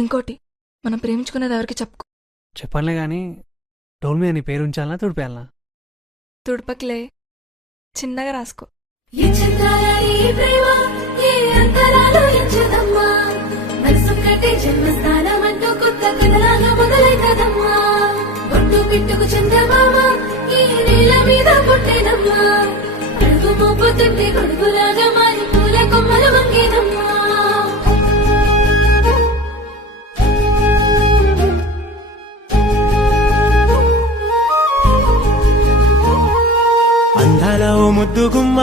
ఇంకోటి, మనం ప్రేమించుకునేది ఎవరికి చెప్పుకో. చెప్పనులే గాని డోల్ మీద నీ పేరు ఉంచాలనా తుడిపేయాలనా? తుడపకిలే, చిన్నగా రాసుకో. పిట్టుకు చందమామ ఈ నేల మీద పుట్టేనమ్మా, అడుగు మోపుతుంటే కొడుకులాగా మారి పూల కొమ్మలు వంగేనమ్మా. అందాల ఓ ముద్దు గుమ్మ,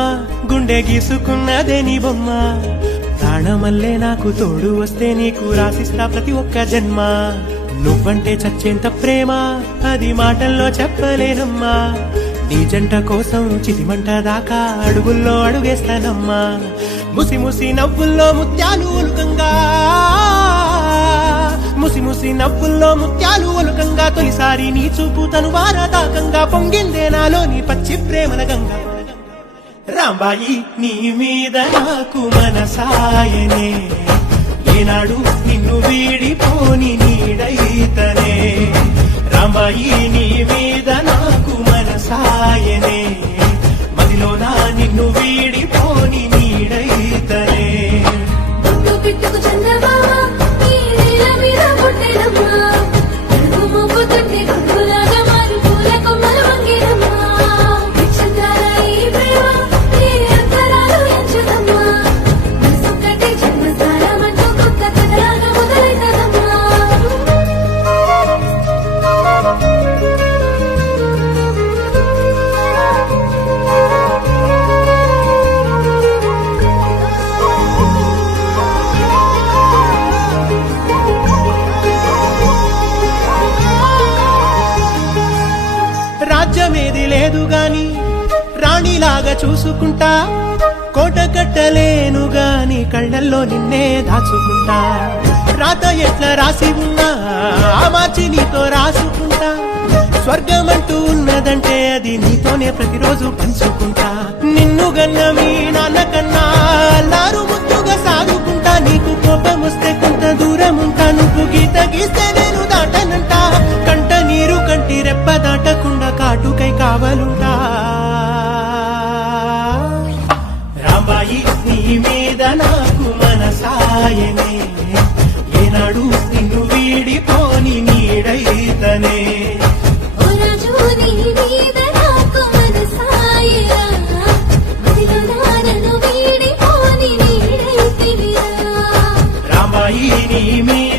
గుండె గీసుకున్నదే నీ బొమ్మ, ప్రాణమల్లే నాకు తోడు వస్తే నీకు రాసిస్తా ప్రతి ఒక్క జన్మ. నువ్వంటే చచ్చేంత ప్రేమ అది మాటల్లో చెప్పలేనమ్మా, నీ జంట కోసం చితిమంట దాకా అడుగుల్లో అడుగేస్తానమ్మా. ముసి ముసి నవ్వుల్లో ముత్యాలు ఒలుకంగా, ముసి ముసి నవ్వుల్లో ముత్యాలు ఒలుకంగా, తొలిసారి నీ చూపు తను వారదాకంగా పొంగిందే నాలో నీ పచ్చి ప్రేమల గంగా. రాంబాయి నీ మీద నాకు మనసాయనే, ఏనాడు నిన్ను వీడిపోని నీడైతనే. రాంబాయి నీ మీద నాకు మనసాయనే, మదిలోన నిన్ను వీడిపోని నీడైతనే. పిట్టుకు చందమామ ఈ నేల మీద పుట్టేనమ్మా, అడుగు మోపుతుంటే కొడుకులాగా మారి పూల కొమ్మలు వంగేనమ్మా. రాజ్యమేది లేదు గాని రాణిలాగా చూసుకుంటా, కోట కట్టలేను గాని కళ్ళల్లో నిన్నే దాచుకుంటా. రాత ఎట్లా రాసి ఉన్నా ఆ మార్చి నీతో రాసుకుంటా, స్వర్గమంటూ ఉన్నదంటే అది నీతోనే ప్రతిరోజు పంచుకుంటా. నిన్ను గన్న మీ నాన్న కన్నా అల్లారు ముద్దుగా సాగుకుంటా, నీకు కోపం వస్తే కొంత దూరం ఉంటా, నువ్వు గీత గీస్తే నేను దాటనంట, కంట నీరు కంటి రెప్ప దాటకుండా కాటుకై కావలుంటా. రాంబాయి నీ మీద నాకు మనసాయనే, ఏనాడు నిన్ను వీడిపోని నీడైతనే. రాంబాయి నీ మీద